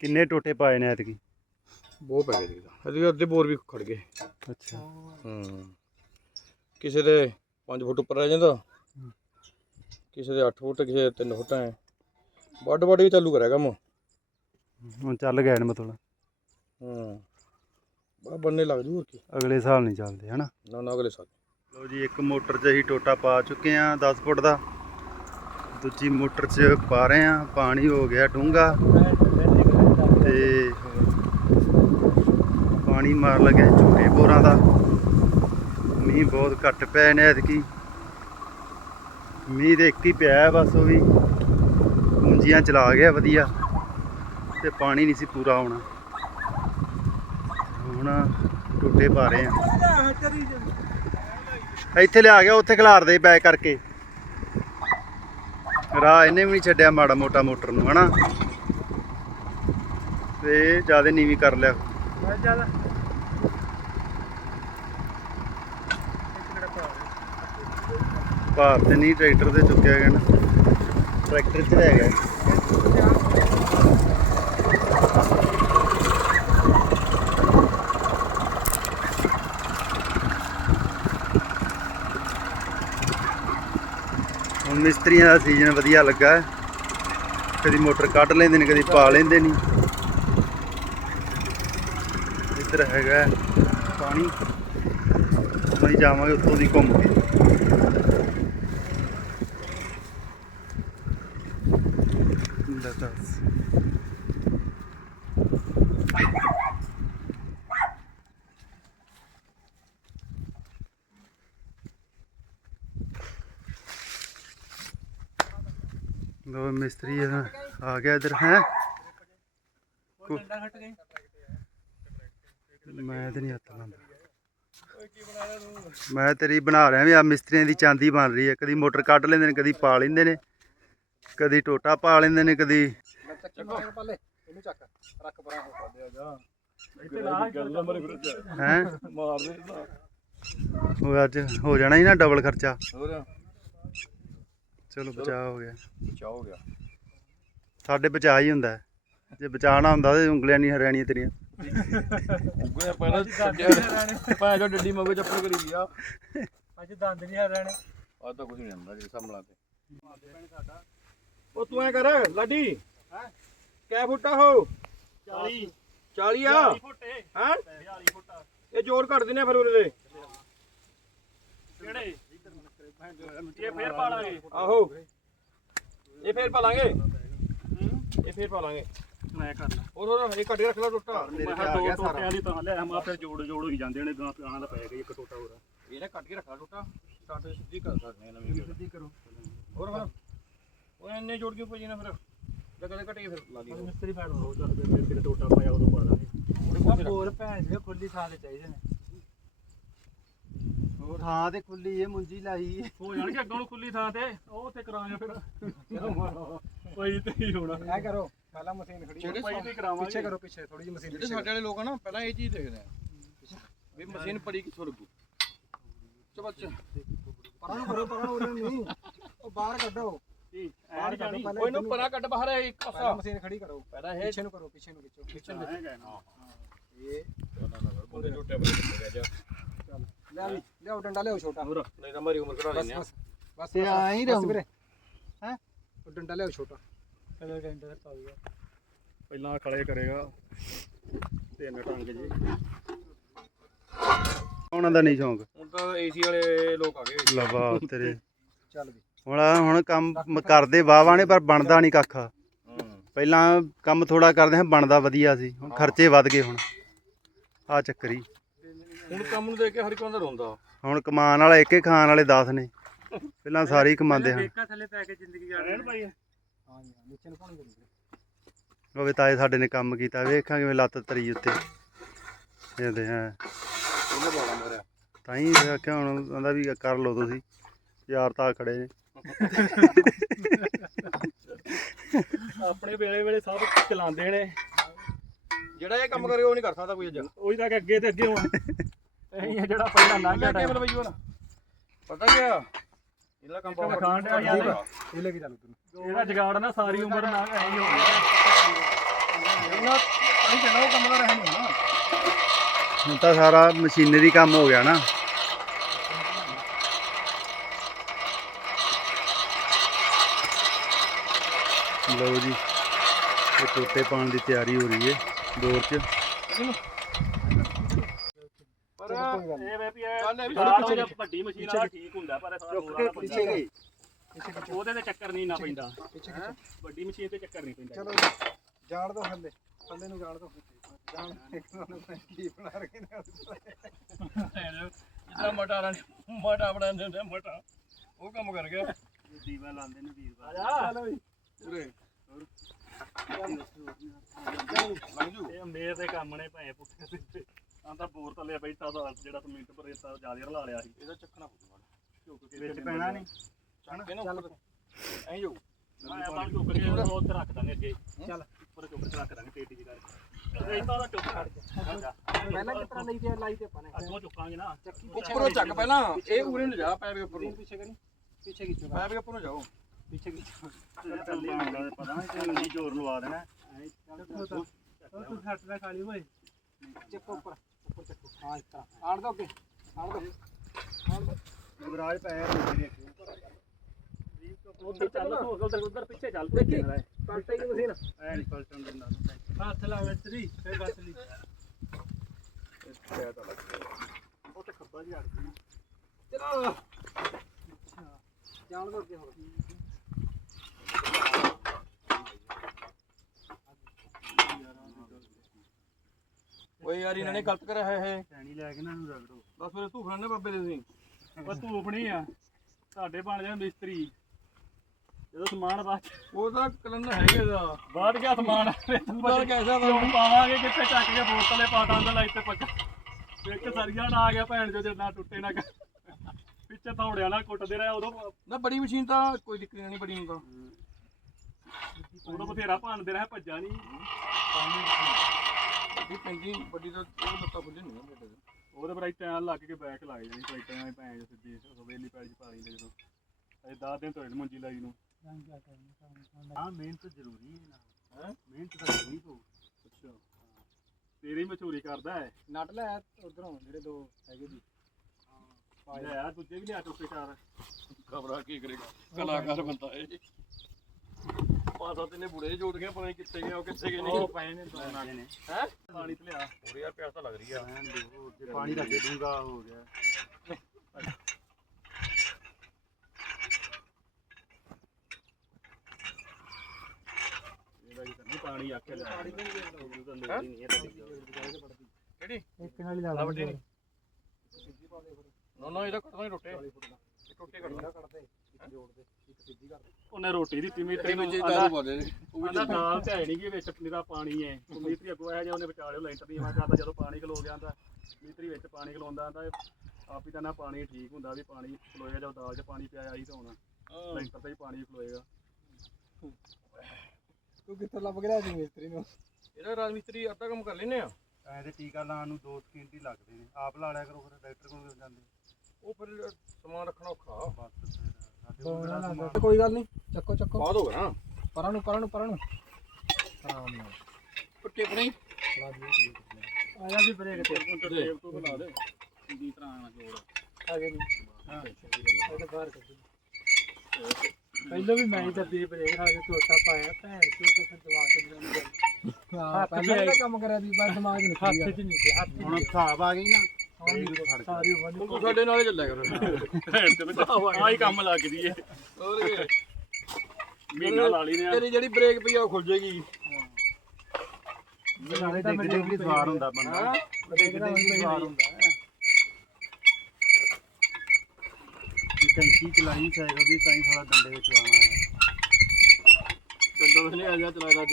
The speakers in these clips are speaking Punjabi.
ਕਿੰਨੇ ਟੋਟੇ ਪਾਏ ਨੇ ਐਤਕੀ? ਬਹੁਤ ਪੈ ਗਏ ਜੀ। ਅਜੇ ਅੱਧੇ ਬੋਰ ਵੀ ਖੜ ਗਏ। ਅੱਛਾ। ਹੂੰ। ਕਿਸੇ ਦੇ 5 ਫੁੱਟ ਉੱਪਰ ਰਹਿ ਜਾਂਦਾ। ਕਿਸੇ ਦੇ 8 ਫੁੱਟ ਕਿਸੇ ਦੇ 3 ਫੁੱਟ ਐ। ਵੱਡ ਵੱਡ ਵੀ ਚਾਲੂ ਕਰਿਆ ਕੰਮ। ਹੁਣ ਚੱਲ ਗਏ ਨੇ ਮਤਲਬ। ਹੂੰ। ਬਾ ਬੰਨੇ ਲੱਗ ਜੂ ਹੋਰ ਕੀ। ਅਗਲੇ ਸਾਲ ਨਹੀਂ ਚੱਲਦੇ ਹਨਾ? ਨਾ ਨਾ ਅਗਲੇ ਸਾਲ। ਲੋ ਜੀ ਇੱਕ ਮੋਟਰ 'ਚ ਅਸੀਂ ਟੋਟਾ ਪਾ ਚੁੱਕੇ ਆ 10 ਫੁੱਟ ਦਾ। ਦੂਜੀ ਮੋਟਰ 'ਚ ਪਾ ਰਹੇ ਆ ਪਾਣੀ ਹੋ ਗਿਆ ਡੂੰਗਾ ਤੇ ਪਾਣੀ ਮਾਰ ਲੱਗਿਆ ਝੂਟੇ ਬੋਰਾਂ ਦਾ। ਮੀਂਹ ਬਹੁਤ ਘੱਟ ਪਏ ਨੇ ਐਤਕੀ। ਮੀਂਹ ਦੇ ਇੱਕ ਹੀ ਪਿਆ ਬਸ ਉਹ ਵੀ। ਪੂੰਜੀਆਂ ਚਲਾ ਗਿਆ ਵਧੀਆ। ਤੇ ਪਾਣੀ ਨਹੀਂ ਸੀ ਪੂਰਾ ਆਉਣਾ ਹੁਣ ਟੋਟੇ ਪਾ ਰਹੇ ਆ। ਇੱਥੇ ਲਿਆ ਗਿਆ, ਉੱਥੇ ਖਿਲਾਰਦੇ ਦੇ ਕਰਕੇ। ਰਾਹ ਇਹਨੇ ਵੀ ਨਹੀਂ ਛੱਡਿਆ ਮਾੜਾ ਮੋਟਾ ਮੋਟਰ ਨੂੰ, ਹਨਾ? ਤੇ ਜ਼ਿਆਦਾ ਨੀਵੀਂ ਕਰ ਲਿਆ। ਭਾਰ ਤੇ ਨਹੀਂ ਟਰੈਕਟਰ ਤੇ ਚੁੱਕਿਆ ਗਿਆ ਨਾ। ਟਰੈਕਟਰ 'ਚ ਲੈ ਗਿਆ। ਹੁਣ ਮਿਸਤਰੀਆਂ ਦਾ ਸੀਜ਼ਨ ਵਧੀਆ ਲੱਗਾ। ਕਦੀ ਮੋਟਰ ਕੱਢ ਲੈਂਦੇ ਨੇ ਕਦੀ ਪਾ ਲੈਂਦੇ ਨਹੀਂ ਇੱਧਰ ਹੈਗਾ ਪਾਣੀ। ਅਸੀਂ ਜਾਵਾਂਗੇ ਉੱਥੋਂ ਦੀ ਘੁੰਮ ਕੇ। ਦੱਸ ਲੋ ਮਿਸਤਰੀ ਆ ਆ ਗਿਆ ਇਧਰ, ਹੈ? ਮੈਂ ਤੇ ਨਹੀਂ ਹੱਥ ਲਾਉਂਦਾ। ਮੈਂ ਤੇਰੀ ਬਣਾ ਰਿਹਾ ਵੀ ਆ ਮਿਸਤਰੀਆਂ ਦੀ ਚਾਂਦੀ ਬਣ ਰਹੀ ਹੈ। ਕਦੀ ਮੋਟਰ ਕੱਢ ਲੈਂਦੇ ਨੇ ਕਦੀ ਪਾ ਲੈਂਦੇ ਨੇ ਕਦੀ ਟੋਟਾ ਪਾ ਲੈਂਦੇ ਨੇ ਕਦੀ ਇਹਨੂੰ ਚੱਕ ਰੱਖ ਪਰਾਂ ਹੋ ਸਕਦੇ ਜਾ। ਹੈ? ਮਾਰ ਦੇ ਉਹ ਅੱਜ ਹੋ ਜਾਣਾ ਹੀ ਨਾ ਡਬਲ ਖਰਚਾ। ਹੋਰ? ਚਲੋ ਬਚਾ ਹੋ ਗਿਆ। ਬਚਾ ਹੋ ਗਿਆ। ਸਾਡੇ ਬਚਾ ਹੀ ਹੁੰਦਾ। ਜੇ ਬਚਾਣਾ ਹੁੰਦਾ ਤੇ ਉਂਗਲੀਆਂ ਨਹੀਂ ਹਰਿਆਣੀਆਂ ਤੇਰੀਆਂ। ਉੱਗੇ ਪਹਿਲਾਂ ਛੱਡਿਆ ਭਾਂ ਜੋ ਡੱਡੀ ਮਗੋ ਚੱਪਲ ਕਰੀ ਗਿਆ ਅੱਜ ਦੰਦ ਨਹੀਂ ਹਰਣ ਆ ਤਾਂ ਕੁਝ ਨਹੀਂ ਹੁੰਦਾ ਜੀ ਸਾਹਮਣਾ ਤੇ। ਉਹ ਤੂੰ ਐ ਕਰ ਲਾਡੀ। ਹੈ? ਕੈ ਫੁੱਟਾ ਹੋ 40 40 ਆ? ਫੁੱਟੇ। ਹੈ? 42 ਫੁੱਟਾ। ਇਹ ਜੋਰ ਘੱਟ ਦਿਨੇ ਫਿਰ ਉਹਦੇ ਦੇ। ਕਿਹੜੇ? ਇਹ ਫੇਰ ਪਾ ਲਾਂਗੇ ਆਹੋ। ਇਹ ਫੇਰ ਪਾ ਲਾਂਗੇ ਇਹ ਫੇਰ ਪਾ ਲਾਂਗੇ ਮੈਂ ਕਰ ਲਾ ਹੋਰ ਹੋਰ ਇਹ ਕੱਟ ਕੇ ਰੱਖ ਲਾ ਟੁੱਟਾ। ਮੈਂ ਕਿਹਾ ਦੋ ਟੋਟਿਆਂ ਦੀ ਤਾਂ ਲੈ ਆਵਾਂ ਫਿਰ ਜੋੜ ਜੋੜ ਹੋਈ ਜਾਂਦੇ ਨੇ ਗਾਂ ਗਾਂ ਦਾ ਪੈ ਗਿਆ ਇੱਕ ਟੋਟਾ ਹੋਰ। ਇਹ ਨਾ ਕੱਟ ਕੇ ਰੱਖ ਲਾ ਟੁੱਟਾ ਸਟਾਰਟ ਸਿੱਧੀ ਕਰ ਸਕਦੇ ਆ ਨਵੀਂ ਸਿੱਧੀ ਕਰੋ। ਹੋਰ ਫਿਰ ਉਹ ਇੰਨੇ ਜੋੜ ਕੇ ਪਈ ਨਾ ਫਿਰ? ਜਗ੍ਹਾ ਦੇ ਘਟੇ ਫਿਰ ਲਾ ਦੀ ਮਿਸਤਰੀ ਫੈਲ ਹੋ ਚੱਲ ਫਿਰ ਫਿਰ ਟੋਟਾ ਪਾਇਆ ਉਦੋਂ ਪਾ ਦਾਂਗੇ। ਹੋਰ ਭੈਣ ਜੀ ਖੁੱਲੀ ਥਾਂ ਤੇ ਚਾਹੀਦੇ ਨੇ। ਥਾਂ ਤੇ ਖੁੱਲੀ ਏ ਮੁੰਜੀ ਲਾਈ ਹੋ ਜਾਣਗੇ ਅੱਗੋਂ ਨੂੰ ਖੁੱਲੀ ਥਾਂ ਤੇ ਉਹ ਉੱਥੇ ਕਰਾਂਗੇ ਫਿਰ। ਕੋਈ ਤੇ ਹੀ ਹੋਣਾ। ਐ ਕਰੋ। ਪਹਿਲਾਂ ਮਸ਼ੀਨ ਖੜੀ ਜਿਹੜੇ ਭਾਈ ਤੇ ਕਰਾਵਾਂਗੇ। ਪਿੱਛੇ ਕਰੋ ਪਿੱਛੇ ਥੋੜੀ ਜਿਹੀ ਮਸ਼ੀਨ ਜਿਹੜੇ ਸਾਡੇ ਵਾਲੇ ਲੋਕ ਆ ਨਾ ਪਹਿਲਾਂ ਇਹ ਚੀਜ਼ ਦੇਖਦੇ ਆ। ਵੀ ਮਸ਼ੀਨ ਪੜੀ ਕਿੱਥੋਂ ਲੱਗੂ? ਚਬੱਚ ਪਰਾਂ ਨੂੰ ਕਰੋ ਪਰਾਂ ਨੂੰ ਨਹੀਂ। ਉਹ ਬਾਹਰ ਕੱਢੋ। ਕੀ? ਐ ਨਹੀਂ ਜਾਣੀ? ਉਹ ਇਹਨੂੰ ਪਰਾਂ ਕੱਢ ਬਾਹਰ ਹੈ ਇੱਕ ਪਹਿਲਾਂ ਪਾਸਾ। ਮਸ਼ੀਨ ਖੜੀ ਕਰੋ। ਪਹਿਲਾਂ ਇਹ ਪਿੱਛੇ ਨੂੰ ਕਰੋ ਪਿੱਛੇ ਨੂੰ ਖਿੱਚੋ ਪਿੱਛੇ ਨੂੰ ਕਹਿਣਾ। ਇਹ ਬੰਦੇ ਝੋਟੇ ਬੜੇ ਲੱਗੇ ਜਾ। ਚੱਲ ਲੈ ਵੀ ਲਿਆਓ ਡੰਡਾ ਲਿਆਓ ਛੋਟਾ। ਹੋਰ ਨਹੀਂ ਤਾਂ ਮਾਰੀ ਉਮਰ ਘਟਾ ਬਸ ਆ। ਬਸ ਬਸ ਹੀ ਰਹੂ। ਵੀਰੇ। ਹੈ? ਉਹ ਡੰਡਾ ਲਿਆਓ ਛੋਟਾ। ਕਲਰ ਕੈਂਟਰ ਪਹਿਲਾਂ ਖੜੇ ਕਰੇਗਾ। ਤਿੰਨ ਟੰਗ ਜੀ। ਉਹਨਾਂ ਦਾ ਨਹੀਂ ਸ਼ੌਂਕ? ਹੁਣ ਤਾਂ ਏਸੀ ਵਾਲੇ ਲੋਕ ਆ ਗਏ। ਲਵਾ ਤੇਰੇ। ਚੱਲ ਵੀ ਹੁਣ ਹੁਣ ਕੰਮ ਮ- ਕਰਦੇ ਵਾਹਵਾ ਨੇ ਪਰ ਬਣਦਾ ਨਹੀਂ ਕੱਖ। ਪਹਿਲਾਂ ਕੰਮ ਥੋੜਾ ਕਰਦੇ ਹਾਂ ਬਣਦਾ ਵਧੀਆ ਸੀ। ਹੁਣ ਖਰਚੇ ਵੱਧ ਗਏ ਹੁਣ। ਆ ਚੱਕਰੀ ਹੁਣ ਕੰਮ ਨੂੰ ਦੇਖ ਕੇ ਹਰ ਕੋਈ ਦਾ ਰੋਂਦਾ। ਹੁਣ ਕਮਾਉਣ ਵਾਲਾ ਇੱਕ ਹੀ ਖਾਣ ਵਾਲੇ 10 ਨੇ। ਪਹਿਲਾਂ ਸਾਰੇ ਹੀ ਕਮਾਉਂਦੇ ਹਨ ਬੇਕਾ ਥੱਲੇ ਪੈ ਕੇ ਜ਼ਿੰਦਗੀ ਜਾ ਭਾਈ ਹਾਂ। ਜੀ ਹਾਂ, ਨੀਚੇ ਨੂੰ ਪਾਣੀ ਕਰੋ ਉਹ ਤਾਏ ਸਾਡੇ ਨੇ ਕੰਮ ਕੀਤਾ ਵੇਖਾਂ ਕਿਵੇਂ ਲੱਤ ਤਰੀ ਉੱਤੇ। ਇਹਦੇ ਹਾਂ। ਉਹਨੇ ਬਾਲਾ ਮਾਰਿਆ। ਤਾਂ ਹੀ ਆਖਿਆ ਹੁਣ ਕਹਿੰਦਾ ਵੀ ਕਰ ਲਓ ਤੁਸੀਂ ਯਾਰ ਤਾਂ ਖੜੇ ਨੇ। ਆਪਣੇ ਵੇਲੇ ਵੇਲੇ ਸਭ ਚਲਾਉਂਦੇ ਨੇ। ਜਿਹੜਾ ਇਹ ਕੰਮ ਕਰੇ ਉਹ ਨਹੀਂ ਕਰ ਸਕਦਾ ਕੋਈ ਅੱਜ। ਉਹੀ ਤਾਂ ਕਿ ਅੱਗੇ ਤੇ ਅੱਗੇ ਹੋਣ। ਇਹੀ ਜਿਹੜਾ ਪਹਿਲਾਂ ਲੰਘ ਗਿਆ ਪਤਾ ਕੀ ਆ? ਇਹਦਾ ਕੰਮ ਇੱਕ ਖਾਣ ਡਿਆ ਯਾਰ। ਇਹ ਲੈ ਕੇ ਚੱਲੋ ਤੈਨੂੰ ਇਹਦਾ ਜਗਾੜ ਨਾ ਸਾਰੀ ਉਮਰ ਨਾ ਐਂ ਹੀ ਹੋ ਗਿਆ ਇਹਨਾਂ ਹੀ ਚੱਲਣਾ ਉਹ ਕੰਮ ਦਾ ਰਹਿ ਨਹੀਂ ਨਾ। ਹੁਣ ਤਾਂ ਸਾਰਾ ਮਸ਼ੀਨਰੀ ਕੰਮ ਹੋ ਗਿਆ ਨਾ। ਲਓ ਜੀ ਇਹ ਟੋਟੇ ਪਾਉਣ ਦੀ ਤਿਆਰੀ ਹੋ ਰਹੀ ਹੈ ਬੋਰ 'ਚ। ਪਰ ਇਹ ਵੇ ਵੀ ਇਹ ਗੱਲ ਸਾਰਾ ਵੱਡੀ ਮਸ਼ੀਨ ਵਾਲਾ ਠੀਕ ਹੁੰਦਾ ਪਰ ਇਹ ਸਾਰਾ ਚੁੱਕ ਹੋਰ ਵਾਲਾ ਪਿੱਛੇ। ਗਈ। ਉਹਦੇ ਤੇ ਚੱਕਰ ਨਹੀਂ ਨਾ ਪੈਂਦਾ। ਵੱਡੀ ਮਸ਼ੀਨ ਤੇ ਚੱਕਰ ਨਹੀਂ ਪੈਂਦਾ। ਚਲੋ ਜਾਣ ਦੋ ਥੱਲੇ। ਥੱਲੇ ਨੂੰ ਜਾਣ ਦੋ। ਜਾਣ ਨੂੰ ਕੀ ਬਣਾ ਰਹੇ ਨੇ ਜਿਹੜਾ ਮਟਾ ਰਾਂ ਮਟਾ ਬਣਾਉਂਦੇ ਆ, ਮਟਾ। ਉਹ ਕੰਮ ਕਰ ਗਿਆ। ਦੀਵਾ ਲਾਉਂਦੇ ਨੇ ਵੀਰ ਆ ਜਾ। ਚਲੋ ਵੀ। ਪੂਰੇ ਇਹ ਮੇਰ ਦੇ ਕੰਮ ਨੇ ਭੈਂ ਪੁੱਠੇ ਤੇ। ਆਂਦਾ ਬੋਰ ਥੱਲੇ ਬੈਠਾ ਦਾ ਜਿਹੜਾ ਸਮਿੰਟ ਪਰ ਰੇਤਾ ਜ਼ਿਆਦਾ ਰਲਾ ਲਿਆ ਸੀ। ਇਹਦਾ ਚੱਕਣਾ ਪਊਗਾ ਝੁੱਕ ਕੇ ਵਿੱਚ ਪੈਣਾ ਨਹੀਂ। ਇਹਨੂੰ ਐਂ ਜਾਊ। ਮੈਂ ਆਪਾਂ ਨੂੰ ਝੁੱਕ ਕੇ ਉਹ ਉੱਤੇ ਰੱਖ ਦਾਂਗੇ ਅੱਗੇ। ਚੱਲ। ਉੱਪਰ ਝੁੱਕ ਕੇ ਰੱਖ ਦਾਂਗੇ ਟੇਡੀ ਜੀ ਕਰਕੇ। ਰੇਤਾ ਦਾ ਝੁੱਕ ਛੱਡ ਪਹਿਲਾਂ ਕਿਸ ਤਰ੍ਹਾਂ ਲਈ ਤੇ ਲਾਈ ਤੇ ਆਪਾਂ ਨੇ। ਅੱਗੋਂ ਝੁਕਾਂਗੇ ਨਾ। ਚੱਕੀ ਉੱਪਰੋਂ ਚੱਕ ਪਹਿਲਾਂ। ਇਹ ਉਰੇ ਨੂੰ ਜਾ ਪੈਰ ਦੇ ਉੱਪਰ ਨੂੰ। ਪਿੱਛੇ ਕਰੀ ਪਿੱਛੇ ਖਿੱਚੋ। ਪੈਰ ਦੇ ਉੱਪਰ ਨੂੰ ਜਾਓ। ਪਿੱਛੇ ਖਿੱਚੋ। ਥੱਲੇ ਆਉਂਦਾ ਪਤਾ ਨਹੀਂ ਕਿ ਜ਼ੋਰ ਲਵਾ ਦੇਣਾ। ਉਹ ਤੂੰ ਛੱਟ ਦਾ ਖਾਲੀ ਹੋਏ ਚੱਕੋ ਉੱਪਰ। ਉੱਪਰ ਚੱਕੋ ਹਾਂ ਇਸ ਤਰ੍ਹਾਂ ਆੜ ਦੋ ਅੱਗੇ ਆੜ ਦੋ। ਆੜ ਦੋ ਯੁਵਰਾਜ ਪੈਰ ਮੇਰੇ ਉੱਧਰ ਚੱਲ ਉਧਰ ਉਧਰ ਪਿੱਛੇ ਚੱਲ। ਦੇਖੀ ਪਲਟੇ ਦੀ ਮਸ਼ੀਨ। ਐ ਨਹੀਂ ਪਲਟਣ ਦਿੰਦਾ। ਹੱਥ ਲਾ ਵੈਸਰੀ ਫੇਰ ਬਸ ਲਈ ਉਹ ਤੇ ਖੱਬਾ ਜੀ ਅੜ ਗਈ ਚਲੋ। ਜਾਣ ਦੋ ਅੱਗੇ ਹੋਰ। ਓਏ ਯਾਰ ਇਹਨਾਂ ਨੇ ਗਲਤ ਕਰਿਆ ਹੈ ਇਹ। ਪੈਣੀ ਲੈ ਕੇ ਨਾ ਨੂੰ ਰਗੜੋ। ਬਸ ਫਿਰ ਤੂੰ ਫੜਨੇ ਬਾਬੇ ਦੇ ਤੁਸੀਂ। ਉਹ ਧੂਪ ਨਹੀਂ ਆ। ਸਾਡੇ ਬਣ ਜਾਣ ਮਿਸਤਰੀ। ਜਦੋਂ ਸਮਾਨ ਬਾਅਦ ਉਹਦਾ ਕਲੰਦਰ ਹੈਗੇ ਦਾ ਬਾਅਦ ਗਿਆ ਸਮਾਨ। ਬਾਅਦ ਕੈਸਾ ਦਾ ਹੁਣ ਪਾਵਾਂਗੇ ਕਿੱਥੇ ਚੱਕ ਕੇ ਬੋਤਲੇ ਪਾਟਾਂ ਦੇ ਲਾਈਟ ਤੇ ਪੱਕਾ। ਇੱਕ ਸਰੀਆ ਨਾ ਆ ਗਿਆ ਭੈਣ ਜੋ ਨਾ ਟੁੱਟੇ ਨਾ ਪਿੱਛੇ ਥੋੜਿਆ ਨਾਲ ਕੁੱਟਦੇ ਰਹੇ ਉਦੋਂ ਨਾ ਬੜੀ ਮਸ਼ੀਨ ਤਾਂ ਕੋਈ ਦਿੱਕਤ ਨਹੀਂ ਬੜੀ ਨੂੰ ਤਾਂ। ਉਦੋਂ ਬਥੇਰਾ ਭਾਂਦੇ ਰਹੇ ਭੱਜਾ ਨਹੀਂ ਵੱਡੀ ਪੈਂਦੀ ਵੱਡੀ ਤਾਂ ਉਹ ਲੱਤਾਂ ਖੁੱਲੇ ਨਹੀਂ ਬੇਟੇ ਦੇ ਉਹਦੇ ਪਰ ਟਾਈਮ ਲੱਗ ਕੇ ਬੈਕ ਲੱਗ ਜਾਣੀ ਟਰੈਕਟਰ ਨਾਲ ਭੈਣ ਜੋ ਸਿੱਧੀ ਉਹ ਵੇਲੀ ਪੈਲੀ ਚ ਪਾ ਲੈਂਦੇ ਜਦੋਂ। ਅਜੇ 10 ਦਿਨ ਤੋਂ ਹੋਏ ਨੇ ਮੰਜੀ ਲਾਈ ਨੂੰ। ਹਾਂ ਮਿਹਨਤ ਜ਼ਰੂਰੀ ਹੈ ਨਾ। ਹੈਂ? ਮਿਹਨਤ ਤਾਂ ਕਰਨੀ ਪਊ। ਅੱਛਾ। ਤੇਰੀ ਮਸ਼ਹੂਰੀ ਕਰਦਾ ਹੈ। ਨਟ ਲੈ ਉਧਰੋਂ ਜਿਹੜੇ ਦੋ ਹੈਗੇ ਦੀ ਲੈ ਆ ਦੂਜੇ ਵੀ ਲਿਆ ਟੁੱਕੇ ਚਾਰ। ਖਬਰਾਂ ਕੀ ਕਰੇਗਾ। ਕਲਾਕਾਰ ਬੰਦਾ ਹੈ ਪਾਸਾ ਤੇ ਨੇ ਬੁੜੇ ਜੋੜ ਕੇ ਪਤਾ ਨਹੀਂ ਕਿੱਥੇ ਗਿਆ ਉਹ ਕਿੱਥੇ ਗਏ ਉਹ ਨਹੀਂ ਪਏ ਨੇ ਦੋ ਲਾਗੇ ਨੇ। ਹੈ? ਪਾਣੀ ਤੇ ਲਿਆ। ਹੋਰ ਯਾਰ ਪਿਆਸ ਤਾਂ ਲੱਗ ਰਹੀ ਆ। ਪਾਣੀ ਦਾ ਅੱਗੇ ਡੂੰਘਾ ਹੋ ਗਿਆ। ਪਾਣੀ ਆਖੇ ਲੈ ਪਾਣੀ ਤਾਂ ਨਹੀਂ ਕਿਹੜੀ? ਇੱਕ ਨਾਲ ਹੀ ਲਾ ਲਾ ਵੱਡੀ ਨਹੀਂ। ਨਾ ਨਾ ਇਹਦਾ ਕੱਟਣਾ ਹੀ ਟੁੱਟੇ। ਇਹ ਟੁੱਟੇ ਕੱਟਣਾ ਕੱਢਦੇ। ਦੇ ਦੇ ਉਹਨੇ ਰੋਟੀ ਦਿੱਤੀ ਮੀਟਰੀ ਤੇਰੇ ਨੂੰ। ਆਂਦਾ ਦਾਰੂ ਪਾ ਦੇ ਉਹ ਵੀ ਆਂਦਾ ਨਾਲ ਤੇ ਹੈ ਨਹੀਂ ਕਿ ਵਿੱਚ ਨਿਰਾ ਪਾਣੀ ਹੈ ਉਹ ਮੀਟਰੀ ਅੱਗੋਂ ਆਇਆ ਜਾਂ ਉਹਨੇ ਵਿਚਾਲਿਓ ਲੈਂਟਰ ਦੀ ਮੈਂ ਕਰਦਾ ਜਦੋਂ ਪਾਣੀ ਖਲੋ ਗਿਆ ਤਾਂ ਮੀਟਰੀ ਵਿੱਚ ਪਾਣੀ ਖਲੋਂਦਾ ਆਂਦਾ ਆਪ ਹੀ ਤਾਂ ਨਾ ਪਾਣੀ ਠੀਕ ਹੁੰਦਾ ਵੀ ਪਾਣੀ ਖਲੋਏਗਾ ਜਦੋਂ ਦਾਲ 'ਚ ਪਾਣੀ ਪਿਆ ਆਈ ਤਾਂ ਹੁਣ। ਲੈਂਟਰ ਤੇ ਹੀ ਪਾਣੀ ਖਲੋਏਗਾ। ਤੂੰ ਕਿੱਥੋਂ ਲੱਭ ਗਿਆ ਜੀ ਮਿਸਤਰੀ ਨੂੰ? ਇਹਦਾ ਰਾਜ ਮਿਸਤਰੀ ਅੱਧਾ ਕੰਮ ਕਰ ਲੈਨੇ ਆ। ਐ ਤੇ ਟੀਕਾ ਲਾਉਣ ਨੂੰ ਦੋ ਸਕਿੰਟ ਹੀ ਲੱਗਦੇ ਨੇ। ਆਪ ਲਾ ਲਿਆ ਕਰੋ ਫਿਰ ਡਾਕਟਰ ਕੋਲ ਜਾਂਦੇ ਉਹ ਫਿਰ ਸਮਾਨ ਰੱਖਣਾ ਔਖਾ। ਬਸ ਕੋਈ ਗੱਲ ਨਹੀਂ। ਚੱਕੋ ਚੱਕੋ। ਬਾਅਦ ਹੋਗਾ ਨਾ। ਪਰਾਂ ਨੂੰ ਪਰਾਂ ਨੂੰ ਪਰਾਂ ਨੂੰ। ਆਰਾਮ ਨਾਲ। ਟੁੱਟੇ ਪਣੀ ਆ। ਜਾ ਵੀ ਬ੍ਰੇਕ ਤੇ। ਟੇਪ ਤੋਂ ਬਣਾ ਦੇ। ਦੀ ਤਰ੍ਹਾਂ ਆਣਾ ਜੋੜ। ਆ ਗਏ ਨਹੀਂ ਹਾਂ। ਇਹ ਤਾਂ ਬਾਹਰ ਕੱਢੀ। ਪਹਿਲਾਂ ਵੀ ਮੈਂ ਹੀ ਦੱਬੀ ਬ੍ਰੇਕ ਖਾ ਕੇ ਝੋਟਾ ਪਾਇਆ। ਭੈਣ ਚੋ ਤੇ ਫਿਰ ਦਿਮਾਗ ਤੇ ਨਹੀਂ ਹਾਂ ਪਹਿਲਾਂ ਕੰਮ ਕਰਿਆ ਦੀ ਬਾਅਦ ਦਿਮਾਗ ਗਿਆ ਹੱਥ ਚ ਨਹੀਂ ਗਿਆ ਹੱਥ ਹੁਣ ਹਿਸਾਬ ਆ ਗਈ ਨਾ। ਤੂੰ ਸਾਡੇ ਨਾਲ ਹੀ ਚੱਲਿਆ ਕਰ। ਆਹੀ ਕੰਮ ਲੱਗਦੀ ਏ। ਹੋਰ ਕੀ? ਮਹੀਨਾ ਲਾ ਲਈ ਨੇ ਤੇਰੀ ਜਿਹੜੀ ਬ੍ਰੇਕ ਪਈ ਆ ਉਹ ਖੁੱਲ ਜੇਗੀ ਨਾਲੇ ਤਾਂ ਡਿੱਗ ਡਿੱਗ ਕੇ ਸਵਾਰ ਹੁੰਦਾ ਬੰਦਾ। ਬ੍ਰੇਕ ਦਾ ਵੀ ਸਵਾਰ ਹੁੰਦਾ। ਹੈ ਜੇ ਕੈਂਚੀ ਚਲਾਈ ਸਾਈਕਲ ਦੀ ਤਾਂ ਹੀ ਥੋੜਾ ਡੰਡੇ ਵਿੱਚ ਆਉਣਾ ਹੈ। ਡੰਡਾ ਥਲੇ ਆ ਜਾ ਚਲਾਦਾ ਅੱਜ।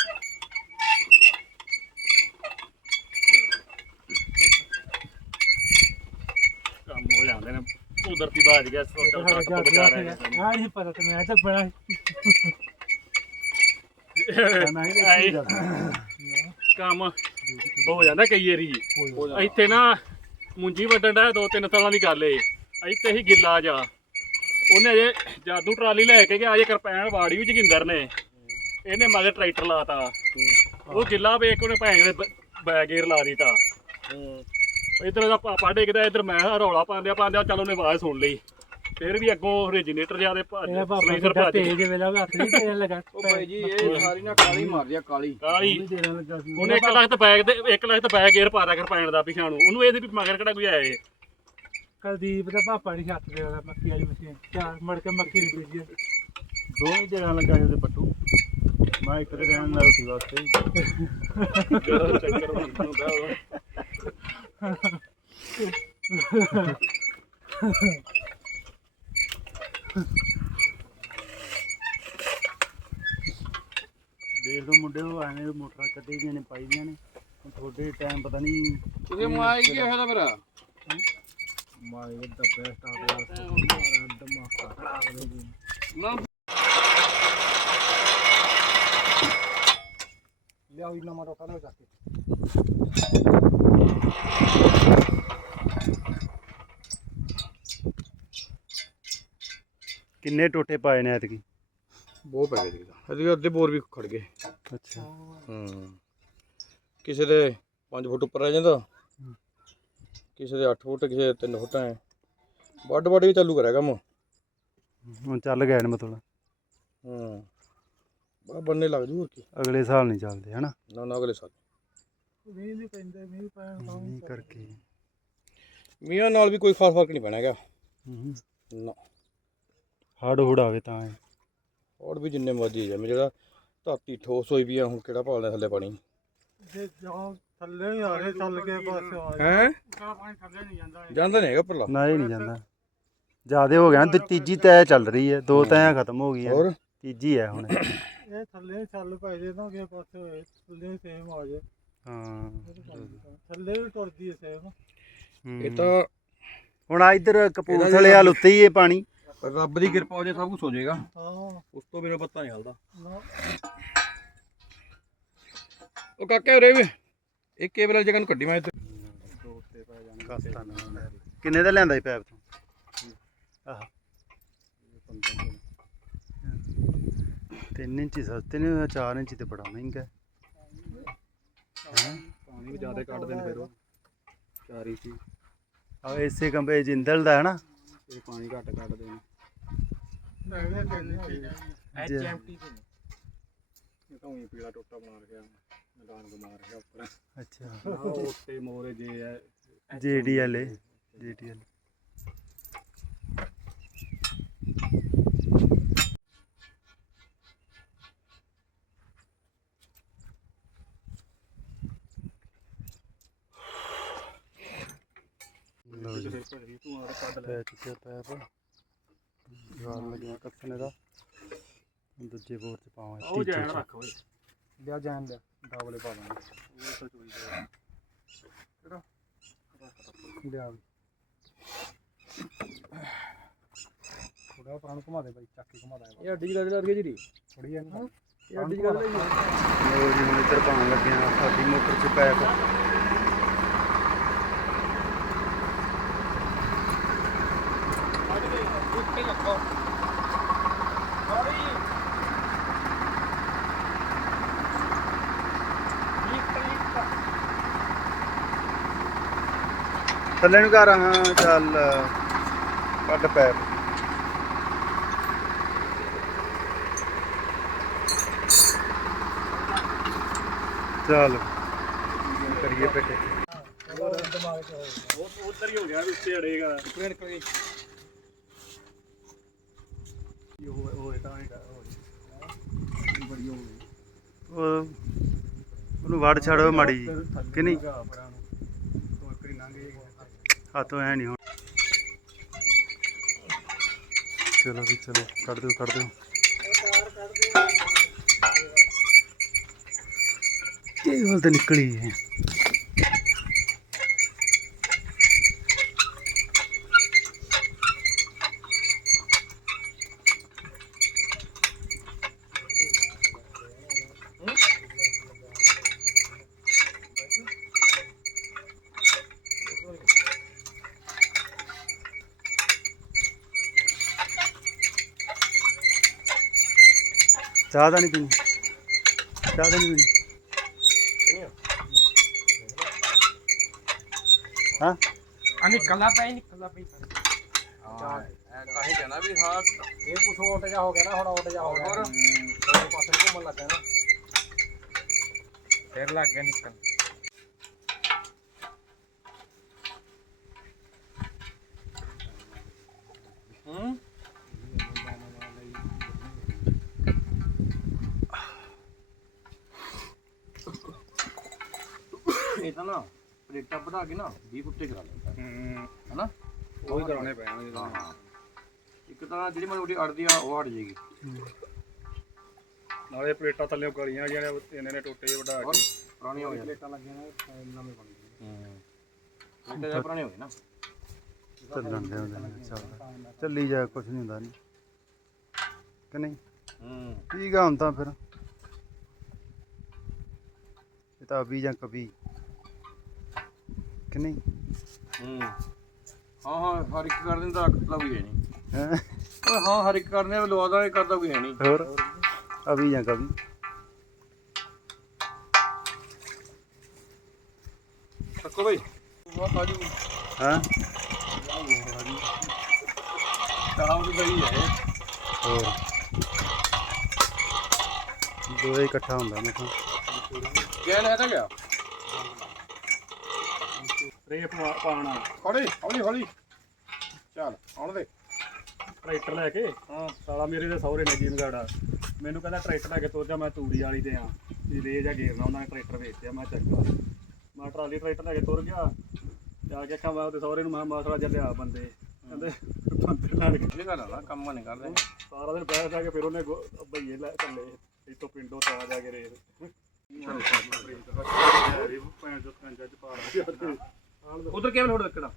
ਜਾਂਦੇ ਨੇ ਕੁਦਰਤੀ ਬਾਜ ਗਿਆ ਸੋਚਾ ਕੱਟ ਬਚਾ ਰਿਹਾ ਹਾਂ ਨਹੀਂ ਪਤਾ ਤੇ ਮੈਂ ਤਾਂ ਬੜਾ ਮੈਂ ਹੀ ਦੇਖੀ ਜਾਂਦਾ। ਕੰਮ ਹੋ ਜਾਂਦਾ ਕਈ ਵਾਰੀ। ਇੱਥੇ ਨਾ ਮੁੰਜੀ ਵੱਢਣ ਦਾ ਦੋ ਤਿੰਨ ਸਾਲਾਂ ਦੀ ਗੱਲ ਏ। ਇੱਥੇ ਹੀ ਗਿੱਲਾ ਜਾ। ਉਹਨੇ ਅਜੇ ਜਾਦੂ ਟਰਾਲੀ ਲੈ ਕੇ ਗਿਆ ਅਜੇ ਕਰਪੈਨ ਵਾੜੀ ਵੀ ਜਗਿੰਦਰ ਨੇ। ਇਹਨੇ ਮਗਰ ਟਰੈਕਟਰ ਲਾਤਾ। ਉਹ ਗਿੱਲਾ ਵੇਖ ਉਹਨੇ ਭੈਣ ਨੇ ਬੈਗੇਰ ਲਾ ਦਿੱਤਾ। ਇਧਰ ਦਾ ਪਾਪਾ ਡੇਗਦਾ ਇਧਰ ਮੈਂ ਰੌਲਾ ਪਾਉਂਦਿਆ ਪਾਉਂਦਿਆ ਚੱਲ ਉਹਨੇ ਆਵਾਜ਼ ਸੁਣ ਲਈ। ਫਿਰ ਵੀ ਅੱਗੋਂ ਭੱਜ ਇਹਦਾ ਪਾਪਾ ਸਲੈਂਸਰ ਭੱਜ ਤੇਜ਼ ਵੇਲਾ ਹੱਥ ਨਹੀਂ ਤੇਜ਼ ਲਗਾ। ਉਹ ਭਾਈ ਜੀ ਇਹ ਸਾਰੀ ਨਾ ਕਾਲੀ ਮਾਰਦੀ ਆ ਕਾਲੀ। ਕਾਲੀ। ਵੀ ਦੇਣ ਲੱਗਾ ਸੀ। ਉਹਨੇ 1 ਲੱਖ ਤੇ ਬੈਗ ਦੇ 1 ਲੱਖ ਤੇ ਬੈਗ ਗੇਅਰ ਪਾ ਦਿਆ ਕਰ ਪੈਣ ਦਾ ਪਿਛਾਂ ਨੂੰ ਉਹਨੂੰ ਇਹਦੇ ਵੀ ਮਗਰ ਕਿਹੜਾ ਕੋਈ ਆਇਆ ਏ ਕੁਲਦੀਪ ਦਾ ਪਾਪਾ ਨਹੀਂ ਹੱਥ ਦੇ ਵਾਲਾ ਮੱਕੀ ਵਾਲੀ ਮਸ਼ੀਨ ਚਾਰ ਮੜ ਕੇ ਮੱਕੀ ਦੀ ਬੀਜੀ ਦੋਵੇਂ ਦੇਣਾ ਲੱਗਾ ਸੀ ਉਹਦੇ ਪੱਟੂ। ਮੈਂ ਇੱਕ ਤੇ ਰਹਿਣ ਨਾਲ ਰੋਟੀ ਵਾਸਤੇ। ਜਦੋਂ ਚੱਕਰ ਹੁੰਦਾ ਉਹ ਦੇਖ ਲਓ ਮੁੰਡੇ ਉਹ ਐਵੇਂ ਮੋਟਰਾਂ ਕੱਢੀ ਦੀਆਂ ਨੇ ਪਾਈ ਦੀਆਂ ਨੇ। ਹੁਣ ਤੁਹਾਡੇ ਟਾਈਮ ਪਤਾ ਨਹੀਂ ਤੁਸੀਂ ਮਾਈ ਕੀ ਹੋਇਆ ਮੇਰਾ ਮਾਈ ਦਾ ਬੈਸਟ ਆ ਗਿਆ ਧਮਾਕਾ ਖੜਾ ਨਾ। ਲਿਆਓ ਇਹਨਾਂ ਮਾਰੋ ਕਾਲਾ ਜਾ ਕੇ। ਕਿੰਨੇ ਟੋਟੇ ਪਾਏ ਨੇ ਐਤਕੀ? ਬਹੁਤ ਪੈ ਗਏ ਜੀ ਅੱਧੇ ਬੋਰ ਵੀ ਖੜ ਗਏ। ਅੱਛਾ। ਹੂੰ। ਕਿਸੇ ਦੇ 5 ਫੁੱਟ ਉੱਪਰ ਰਹਿ ਜਾਂਦਾ। ਕਿਸੇ ਦੇ 8 ਫੁੱਟ ਕਿਸੇ ਦੇ 3 ਫੁੱਟ ਐ। ਵੱਡ ਵੱਡ ਵੀ ਚਾਲੂ ਕਰਿਆ ਕੰਮ। ਹੁਣ ਚੱਲ ਗਏ ਨੇ ਮਤਲਬ ਹੂੰ। ਬਾ ਬੰਨੇ ਲੱਗ ਜੂ ਹੋਰ ਕੀ। ਅਗਲੇ ਸਾਲ ਨਹੀਂ ਚੱਲਦੇ ਹਨਾ? ਨਾ ਨਾ ਅਗਲੇ ਸਾਲ। ਮੀਂਹ ਨਹੀਂ ਪੈਂਦੇ ਮੀਂਹ ਪੈਣ ਤਾਂ ਮੀਂਹ ਕਰਕੇ। ਮੀਆਂ ਨਾਲ ਵੀ ਕੋਈ ਖਾਸ ਫ਼ਰਕ ਨਹੀਂ ਪੈਣਾ ਹੈਗਾ। ਹੂੰ। ਨਾ। ਹੜ ਹੁੜ ਆਵੇ ਤਾਂ। ਔਰ ਵੀ ਜਿੰਨੇ ਮਰਜ਼ੀ ਜਾਵੇ ਜਿਹੜਾ ਧਰਤੀ ਠੋਸ ਹੋਈ ਵੀ ਆ ਹੁਣ ਕਿਹੜਾ ਭਾਲਦਾ ਥੱਲੇ ਪਾਣੀ? ਜੇ ਜਾਂ ਥੱਲੇ ਹੀ ਆ ਰਹੇ ਚੱਲ ਕੇ ਬਸ ਆ ਹੈ? ਸਾਰਾ ਪਾਣੀ ਥੱਲੇ ਨਹੀਂ ਜਾਂਦਾ ਜਾਂਦਾ ਨਹੀਂ ਹੈਗਾ ਪਰਲਾ। ਨਾ ਹੀ ਨਹੀਂ ਜਾਂਦਾ। ਜਿਆਦੇ ਹੋ ਗਿਆ ਨਾ ਤੇ ਤੀਜੀ ਤੈ ਚੱਲ ਰਹੀ ਹੈ। ਦੋ ਤੈਆਂ ਖਤਮ ਹੋ ਗਈਆਂ। ਹੋਰ? ਤੀਜੀ ਹੈ ਹੁਣ। ਇਹ ਥੱਲੇ ਚੱਲ ਪਏ ਜੇ ਨਾ ਕਿਸੇ ਪਾਸੇ ਹੋਏ ਥੱਲੇ ਸੇਮ ਆ ਜੇ। ਹਾਂ ਥੱਲੇ ਵੀ ਟੁਰਦੀ ਹੈ ਸੇਮ। ਹੂੰ। ਇਹ ਤਾਂ ਹੁਣ ਆ ਇੱਧਰ ਕਪੂਰਥਲੇ ਉੱਤੇ ਹੀ ਇਹ ਪਾਣੀ। ਰੱਬ ਦੀ ਕਿਰਪਾ ਹੋ ਜੇ ਸਭ ਕੁਝ ਹੋ ਜਾਏਗਾ ਹਾਂ। ਉਸ ਤੋਂ ਬਿਨਾਂ ਪਤਾ ਨਹੀਂ ਹਲਦਾ। ਉਹ ਕਾਕੇ ਉਰੇ ਵੀ। ਇਹ ਕੇਬਲ ਵਾਲੀ ਜਗ੍ਹਾ ਨੂੰ ਕੱਢੀ ਮੈਂ ਇੱਥੇ। ਕਿੰਨੇ ਦਾ ਲਿਆਂਦਾ ਸੀ ਪੈਪ ਤੋਂ? ਆਹ। ਤਿੰਨ ਇੰਚੀ ਸਸਤੇ ਨੇ 4 ਇੰਚੀ ਤੇ ਬੜਾ ਮਹਿੰਗਾ। ਹੈ ਪਾਣੀ ਵੀ ਜ਼ਿਆਦਾ ਕੱਢਦੇ ਨੇ ਫਿਰ ਉਹ। ਚਾਰੀ ਸੀ। ਆ ਇਸੇ ਕੰਪੇ ਜਿੰਦਲ ਦਾ ਹੈ ਨਾ ਇਹ ਪਾਣੀ ਘੱਟ ਕੱਢਦੇ ਨੇ ਐਚਐਮਟੀ ਇਹ ਤਾਂ ਉਹੀ ਪੀਲਾ ਟੋਟਾ ਬਣਾ ਰਿਹਾ ਮੈਦਾਨ ਕੋ ਮਾਰ ਰਿਹਾ ਉੱਪਰ। ਅੱਛਾ। ਉਹ ਉੱਤੇ ਮੋਰੇ ਜੇ ਹੈ ਜੀਡੀਐਲ ਜੀਡੀਐਲ ਲਓ ਜੀ। ਤੂੰ ਆਰੇ ਕੱਢ ਲੈ। ਪੈ ਚੁੱਕਿਆ ਪੈਪ। ਜਵਾਰ ਲੱਗਿਆ ਕੱਸਣੇ ਦਾ। ਦੂਜੇ ਬੋਰ ਚ ਪਾਵਾਂ ਉਹ ਜੈਨ ਰੱਖ ਓਏ। ਲਿਆ ਜਾਣ ਲਿਆ ਡਾਵਲੇ ਪਾ ਦਾਂਗੇ। ਉਹ ਤਾਂ ਚੋਈ ਦੇ ਲਿਆ ਥੋੜਾ ਪ੍ਰਾਣ ਘੁਮਾ ਦੇ ਬਾਈ ਚੱਕ ਕੇ ਘੁਮਾ ਦੇ ਇਹ ਅੱਡੀ ਗੱਲ ਲੱਗ ਗਈ ਜੀ ਥੋੜੀ ਨਾ ਇਹ ਅੱਡੀ ਗੱਲ ਲਈ। ਲਓ ਜੀ ਹੁਣ ਇੱਧਰ ਪਾਉਣ ਲੱਗੇ ਆ ਸਾਡੀ ਮੋਟਰ ਚ ਪੈਪ। ਥੱਲੇ ਨੂੰ ਕਰ ਹਾਂ ਚੱਲ। ਕੱਢ ਪੈਪ ਚੱਲ। ਕਰੀਏ ਬੇਟੇ ਦਿਮਾਗ ਚ ਹੋਏ ਉਹ ਉਧਰ ਹੀ ਹੋ ਗਿਆ ਵੀ ਉੱਤੇ ਅੜੇਗਾ। ਨਿਕਲ ਗਈ ਉਹ ਉਹ ਤਾਂ ਹੀ ਕਰ ਹੋ। ਬੜੀ ਹੋ ਗਈ। ਉਹ ਉਹਨੂੰ ਵੜ ਛੱਡੋ ਮਾੜੀ ਜੀ ਕਿ ਨਹੀਂ? ਹੱਥੋਂ ਐ ਨਹੀਂ ਹੁਣ। ਚਲੋ ਵੀ ਚਲੋ ਕੱਢ ਦਿਓ ਕੱਢ ਦਿਓ। ਇਹ ਗੱਲ ਤਾਂ ਨਿਕਲੀ ਹੈ ਚਾਹ ਨਹੀਂ ਪੀਣੀ। ਚਾਹ ਨਹੀਂ ਪੀਣੀ। ਹਾਂ? ਅਨੇ ਕੱਲਾ ਪੈ ਨਹੀਂ ਕੱਲਾ ਪੈ ਤਾਂ ਹੀ ਕਹਿਣਾ ਵੀ ਹਾਂ ਇਹ ਕੁਛ ਉੱਟ ਜਾ ਹੋ ਗਿਆ ਨਾ ਹੁਣ ਉੱਟ ਜਾ ਹੋ ਗਿਆ। ਹੋਰ? ਪਾਸੇ ਘੁੰਮਣ ਲੱਗਾ ਨਾ। ਫੇਰ ਲੱਗ ਗਿਆ ਨਿਕਲ ਹੂੰ? ਪਲੇਟਾਂ ਵਧਾ ਕੇ ਨਾ 20 ਫੁੱਟ ਤੇ ਕਰਾ ਲੈਂਦਾ। ਹੂੰ ਹਨਾ? ਉਹ ਹੀ ਕਰਾਉਣੇ ਪੈਣਗੇ ਹਾਂ। ਇੱਕ ਤਾਂ ਜਿਹੜੀ ਮੋਟੀ ਅੜਦੀ ਆ ਉਹ ਹਟ ਜਾਏਗੀ ਨਾਲੇ ਪਲੇਟਾਂ ਥੱਲੇ ਗਲੀਆਂ ਜਿਹੜੀਆਂ ਨੇ ਇਹਨਾਂ ਨੇ ਟੋਟੇ ਵਢਾ ਹੋਰ? ਕੇ ਪੁਰਾਣੀ ਹੋ ਗਈ ਪਲੇਟਾਂ ਲੱਗੀਆਂ ਨੇ ਨਵੇਂ ਬਣ ਗਏ ਹੂੰ। ਪਲੇਟਾਂ ਜ਼ਿਆਦਾ ਪੁਰਾਣੀ ਹੋ ਗਈ ਨਾ? ਚੱਲਣ ਦੇ ਹੁੰਦੇ ਨੇ ਚੱਲਦਾ ਚੱਲੀ। ਜਾ ਕੁਛ ਨਹੀਂ ਹੁੰਦਾ ਨਹੀਂ ਕਿ ਨਹੀਂ? ਹੂੰ। ਠੀਕ ਆ ਹੁਣ ਤਾਂ ਫਿਰ। ਇਹ ਤਾਂ ਅਭੀ ਜਾਂ ਕਭੀ ਕਿ ਨਹੀਂ? ਹੂੰ। ਹਾਂ ਹਾਂ ਹਰ ਇੱਕ ਕਰ ਦਿੰਦਾ ਰੱਖਦਾ ਵੀ ਹੈ ਨਹੀਂ। ਹੈਂ? ਓਏ ਹਾਂ ਹਰ ਇੱਕ ਕਰਨੇ ਆ ਲਵਾਦਾ ਇਹ ਕਰਦਾ ਕੋਈ ਹੈ ਨਹੀਂ। ਹੋਰ? ਅਭੀ ਜਾਂ ਕਭੀ ਚੱਕੋ ਬਈ। ਬਹੁਤ ਆਜੂ ਹਾਂ? ਸ਼ਾਮ ਦੀ ਗਈ ਹੈ ਹੋਰ? ਦੋਏ ਇਕੱਠਾ ਹੁੰਦਾ ਮੈਂ ਕਿਹਾ। ਗੈਨ ਹੈ ਤਾਂ ਗਿਆ ਰੇ ਪਵਾ- ਪਾਣਾ ਹੌਲੀ ਹੌਲੀ ਹੌਲੀ। ਚੱਲ ਆਉਣ ਦੇ। ਟਰੈਕਟਰ ਲੈ ਕੇ? ਹਾਂ। ਸਾਲਾ ਮੇਰੇ ਦੇ ਸਹੁਰੇ ਨੇ ਜੀਮਗਾੜਾ ਮੈਨੂੰ ਕਹਿੰਦਾ ਟਰੈਕਟਰ ਲੈ ਕੇ ਤੁਰ ਜਾ ਮੈਂ ਤੂੜੀ ਵਾਲੀ ਤੇ ਆ। ਵੀ ਰੇ ਜਾਂ ਗੇਰਨਾ ਉਹਨਾਂ ਨੇ ਟਰੈਕਟਰ ਵੇਚਿਆ ਮੈਂ ਚੱਕ ਲਾ ਮੈਂ ਟਰਾਲੀ ਟਰੈਕਟਰ ਲੈ ਕੇ ਤੁਰ ਗਿਆ। ਜਾ ਕੇ ਮੈਂ ਉਹਦੇ ਸਹੁਰੇ ਨੂੰ ਮੈਂ ਮਾਸੜਾ ਜਿਹਾ ਲਿਆ ਬੰਦੇ। ਕਹਿੰਦੇ ਬੰਦੇ ਲੈਣ ਕੇ ਇਹ ਗੱਲ ਆ ਨਾ ਕੰਮ ਨਹੀਂ ਕਰਦੇ। ਸਾਰਾ ਦਿਨ ਬਹਿ ਬਹਿ ਕੇ ਫਿਰ ਉਹਨੇ ਭਈਏ ਲੈ ਚੱਲੇ ਇਤੋਂ ਪਿੰਡੋਂ ਤਾਂ ਜਾ ਕੇ ਰੇਤ ਭੈਣ ਚੋਦ ਕੰਜਾ ਚ ਪਾ ਰਿਹਾ ਉਧਰ ਕੇਵਲ ਹੋੜ ਕਿਹੜਾ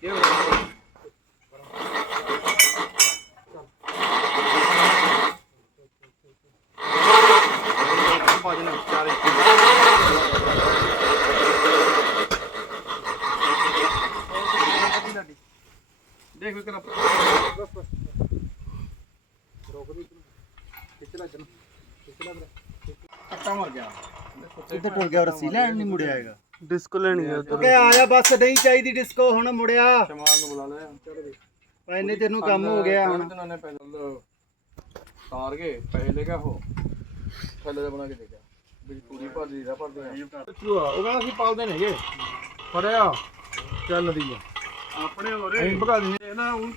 ਕੇਵਲ ਭਾਜਨ ਚਾਰੇ ਦੇਖ ਵੀ ਕਿਹੜਾ ਕੱਟਾ ਮਰ ਗਿਆ ਕਿੱਥੇ ਟੁਰ ਗਿਆ ਰੱਸੀ, ਲੈਣ ਨਹੀਂ ਮੁੜਿਆ ਹੈਗਾ। ਡਿਸਕੋ ਲੈਣੀ ਹੈ ਕਿ ਆਇਆ ਬਸ ਨਹੀਂ ਚਾਹੀਦੀ ਡਿਸਕੋ ਹੁਣ ਮੁੜਿਆ। ਸ਼ਮਾਨ ਨੂੰ ਬੁਲਾ ਲਿਆ ਚਲੋ ਐਨੇ ਤੈਨੂੰ ਕੰਮ ਹੋ ਗਿਆ ਹੁਣ। ਦਿਨਾਂ ਨੇ ਪਹਿਲਾਂ ਤਾਰ ਕੇ ਪੈਸੇ ਲੈ ਗਿਆ ਉਹ। ਥੱਲੇ ਦਾ ਬਣਾ ਕੇ ਦੇ ਗਿਆ। ਵੀ ਪੂਰੀ ਭਾਜੀ ਦਾ ਭਰਦੇ ਆ। ਚੂਆ ਉਹ ਕਹਿੰਦਾ ਅਸੀਂ ਪਾਲਦੇ ਨੇਗੇ ਫੜਿਆ। ਚੱਲਦੀ ਆ। ਆਪਣੇ ਹੋਰੇ। ਅਸੀਂ ਭਗਾ ਦਿੰਦੇ ਨਾ ਹੁਣ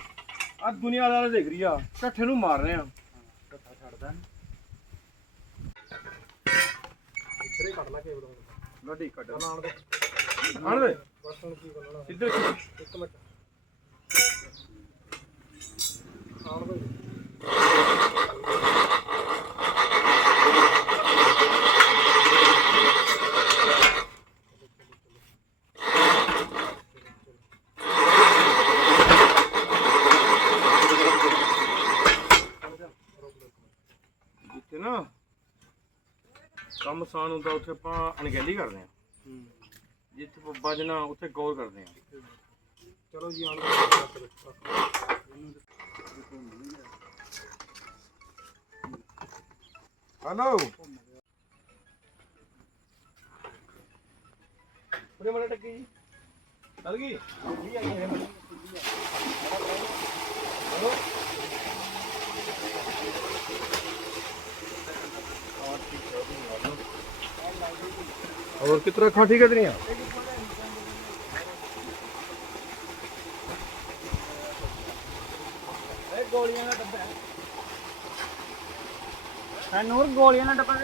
ਆ ਦੁਨੀਆ ਵਾਲੇ ਦੇਖ ਰਹੀ ਆ ਇਕੱਠੇ ਨੂੰ ਮਾਰ ਰਹੇ ਆ। ਕੱਥਾ ਛੱਡਦਾ ਇੱਧਰੇ ਕੱਢ ਲਾ ਕੇਬਲ ਲੱਡੀ ਕੱਢ। ਆਣ ਦੇ। ਆਣ ਦੇ। ਬਸ ਹੁਣ ਕੀ ਕਰਨਾ ਇੱਧਰ ਇੱਕ ਮਿੰਟ ਆਣ ਦੇ ਜਿੱਥੇ ਨਾ ਆਸਾਨ ਹੁੰਦਾ ਉੱਥੇ ਆਪਾਂ ਅਣਗਹਿਲੀ ਕਰਦੇ ਆ ਜਿੱਥੇ ਵੱਜਣਾ ਉੱਥੇ ਗੌਰ ਕਰਦੇ ਆ ਚਲੋ ਜੀ ਆਣ ਹਲੋ ਉਹਦੇ ਮਲੇ ਟੱਕੀ ਜੀ। ਚੱਲ ਗਈ। और कितना खाटी कितनी है गोलियां का डब्बा है नूर गोलियां का डब्बा